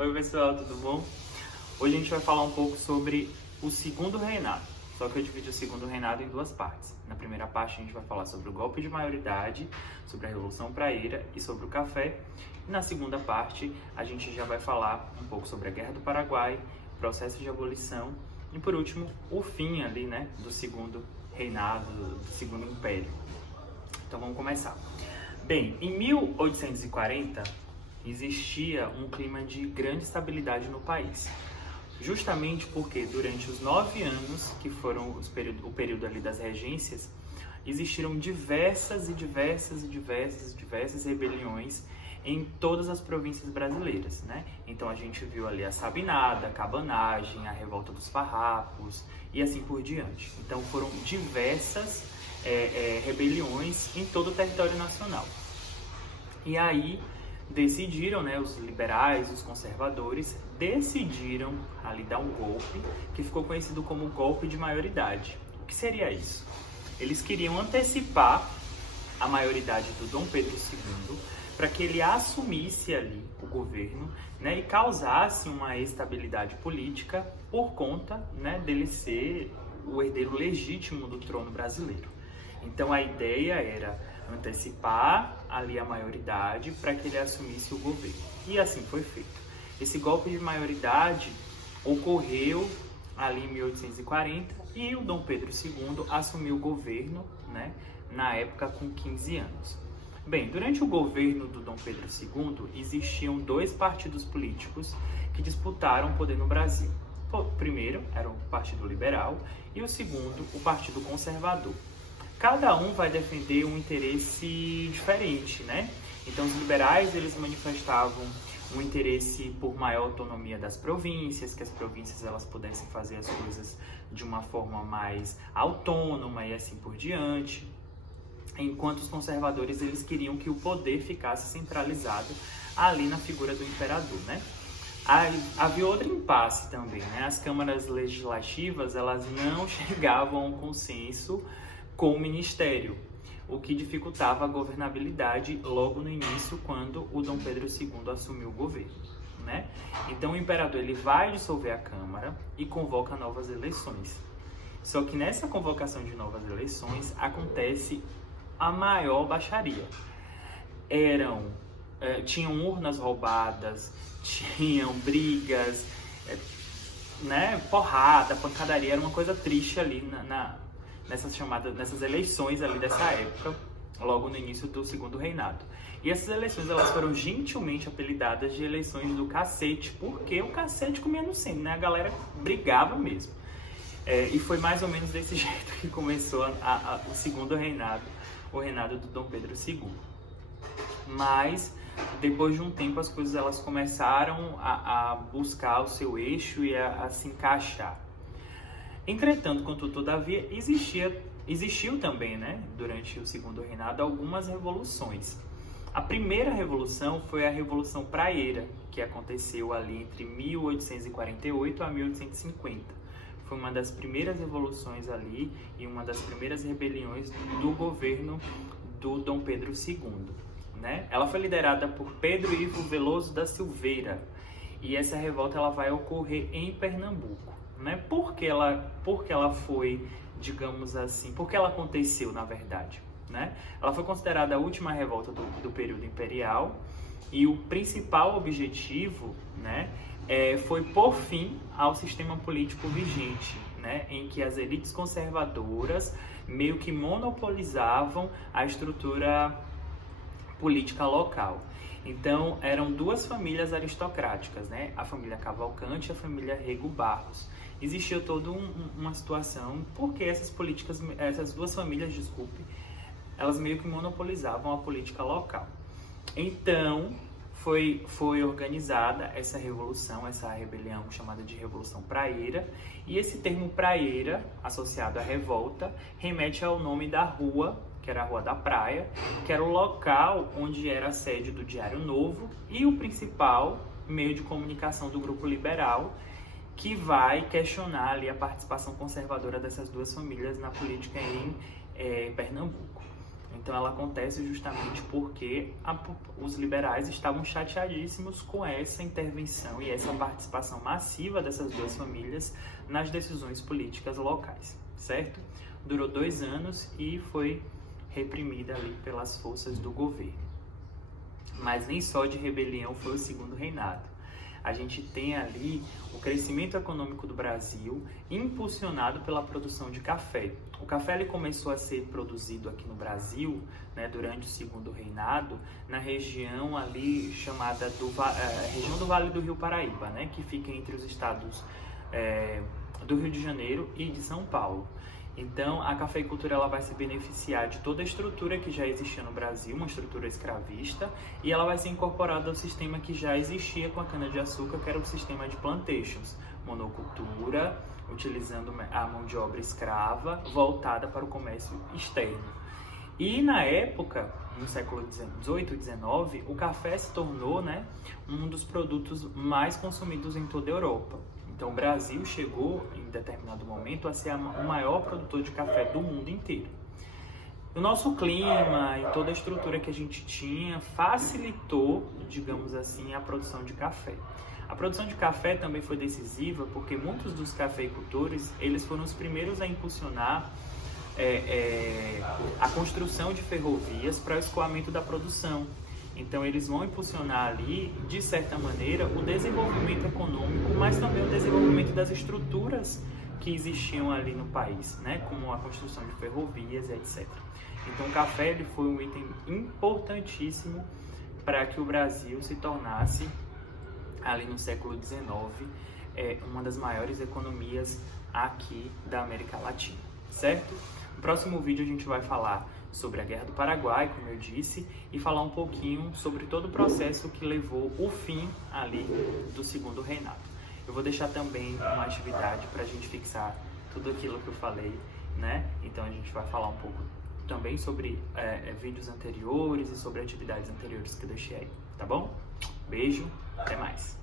Oi pessoal, tudo bom? Hoje a gente vai falar um pouco sobre o segundo reinado, só que eu dividi o segundo reinado em duas partes. Na primeira parte a gente vai falar sobre o golpe de maioridade, sobre a Revolução Praieira e sobre o café. E na segunda parte a gente já vai falar um pouco sobre a Guerra do Paraguai, processo de abolição e por último o fim ali, né, do segundo reinado, do segundo império. Então vamos começar. Bem, em 1840 existia um clima de grande estabilidade no país, justamente porque durante os 9 anos, que foram o período ali das regências, existiram diversas rebeliões em todas as províncias brasileiras, né? Então a gente viu ali a Sabinada, a Cabanagem, a Revolta dos Farrapos e assim por diante. Então foram diversas rebeliões em todo o território nacional. E aí decidiram, né, os liberais, os conservadores, decidiram ali dar um golpe que ficou conhecido como golpe de maioridade. O que seria isso? Eles queriam antecipar a maioridade do Dom Pedro II para que ele assumisse ali o governo, né, e causasse uma estabilidade política por conta, né, dele ser o herdeiro legítimo do trono brasileiro. Então a ideia era antecipar ali a maioridade para que ele assumisse o governo. E assim foi feito. Esse golpe de maioridade ocorreu ali em 1840 e o Dom Pedro II assumiu o governo, né, na época com 15 anos. Bem, durante o governo do Dom Pedro II existiam dois partidos políticos que disputaram o poder no Brasil. O primeiro era o Partido Liberal e o segundo o Partido Conservador. Cada um vai defender um interesse diferente, né? Então, os liberais, eles manifestavam um interesse por maior autonomia das províncias, que as províncias elas pudessem fazer as coisas de uma forma mais autônoma e assim por diante. Enquanto os conservadores, eles queriam que o poder ficasse centralizado ali na figura do imperador, né? Havia outro impasse também, né? As câmaras legislativas, elas não chegavam a um consenso com o ministério, o que dificultava a governabilidade logo no início, quando o Dom Pedro II assumiu o governo, né? Então o imperador ele vai dissolver a Câmara e convoca novas eleições. Só que nessa convocação de novas eleições acontece a maior baixaria. Tinham urnas roubadas, tinham brigas, né? Porrada, pancadaria, era uma coisa triste ali nessas eleições ali dessa época, logo no início do segundo reinado. E essas eleições elas foram gentilmente apelidadas de eleições do cacete, porque o cacete comia no centro, né? A galera brigava mesmo. E foi mais ou menos desse jeito que começou o segundo reinado, o reinado do Dom Pedro II. Mas depois de um tempo as coisas elas começaram a buscar o seu eixo e a se encaixar. Entretanto, contudo, todavia, existiu também, né, durante o segundo reinado, algumas revoluções. A primeira revolução foi a Revolução Praieira, que aconteceu ali entre 1848 a 1850. Foi uma das primeiras revoluções ali e uma das primeiras rebeliões do governo do Dom Pedro II, né? Ela foi liderada por Pedro Ivo Veloso da Silveira e essa revolta ela vai ocorrer em Pernambuco. Né? Por que ela foi, digamos assim, por que ela aconteceu, na verdade? Né? Ela foi considerada a última revolta do período imperial e o principal objetivo, né, foi pôr fim ao sistema político vigente, né, em que as elites conservadoras meio que monopolizavam a estrutura política local. Então, eram duas famílias aristocráticas, né? A família Cavalcante e a família Rego Barros. Existia toda uma situação porque essas duas famílias, elas meio que monopolizavam a política local. Então, foi organizada essa revolução, essa rebelião chamada de Revolução Praieira, e esse termo praieira, associado à revolta, remete ao nome da rua, que era a Rua da Praia, que era o local onde era a sede do Diário Novo e o principal meio de comunicação do grupo liberal, que vai questionar ali a participação conservadora dessas duas famílias na política em Pernambuco. Então ela acontece justamente porque os liberais estavam chateadíssimos com essa intervenção e essa participação massiva dessas duas famílias nas decisões políticas locais, certo? Durou 2 anos e foi reprimida ali pelas forças do governo. Mas nem só de rebelião foi o segundo reinado. A gente tem ali o crescimento econômico do Brasil impulsionado pela produção de café. O café ele começou a ser produzido aqui no Brasil, né, durante o segundo reinado, na região ali chamada região do Vale do Rio Paraíba, né, que fica entre os estados do Rio de Janeiro e de São Paulo. Então, a cafeicultura ela vai se beneficiar de toda a estrutura que já existia no Brasil, uma estrutura escravista, e ela vai ser incorporada ao sistema que já existia com a cana-de-açúcar, que era o sistema de plantations, monocultura, utilizando a mão de obra escrava, voltada para o comércio externo. E na época, no século XVIII e XIX, o café se tornou, né, um dos produtos mais consumidos em toda a Europa. Então, o Brasil chegou, em determinado momento, a ser o maior produtor de café do mundo inteiro. O nosso clima e toda a estrutura que a gente tinha facilitou, digamos assim, a produção de café. A produção de café também foi decisiva porque muitos dos cafeicultores, eles foram os primeiros a impulsionar a construção de ferrovias para o escoamento da produção. Então, eles vão impulsionar ali, de certa maneira, o desenvolvimento econômico, mas também o desenvolvimento das estruturas que existiam ali no país, né? Como a construção de ferrovias e etc. Então, o café ele foi um item importantíssimo para que o Brasil se tornasse, ali no século XIX, uma das maiores economias aqui da América Latina, certo? No próximo vídeo a gente vai falar sobre a Guerra do Paraguai, como eu disse, e falar um pouquinho sobre todo o processo que levou o fim ali do segundo reinado. Eu vou deixar também uma atividade para a gente fixar tudo aquilo que eu falei, né? Então a gente vai falar um pouco também sobre vídeos anteriores e sobre atividades anteriores que eu deixei aí, tá bom? Beijo, até mais!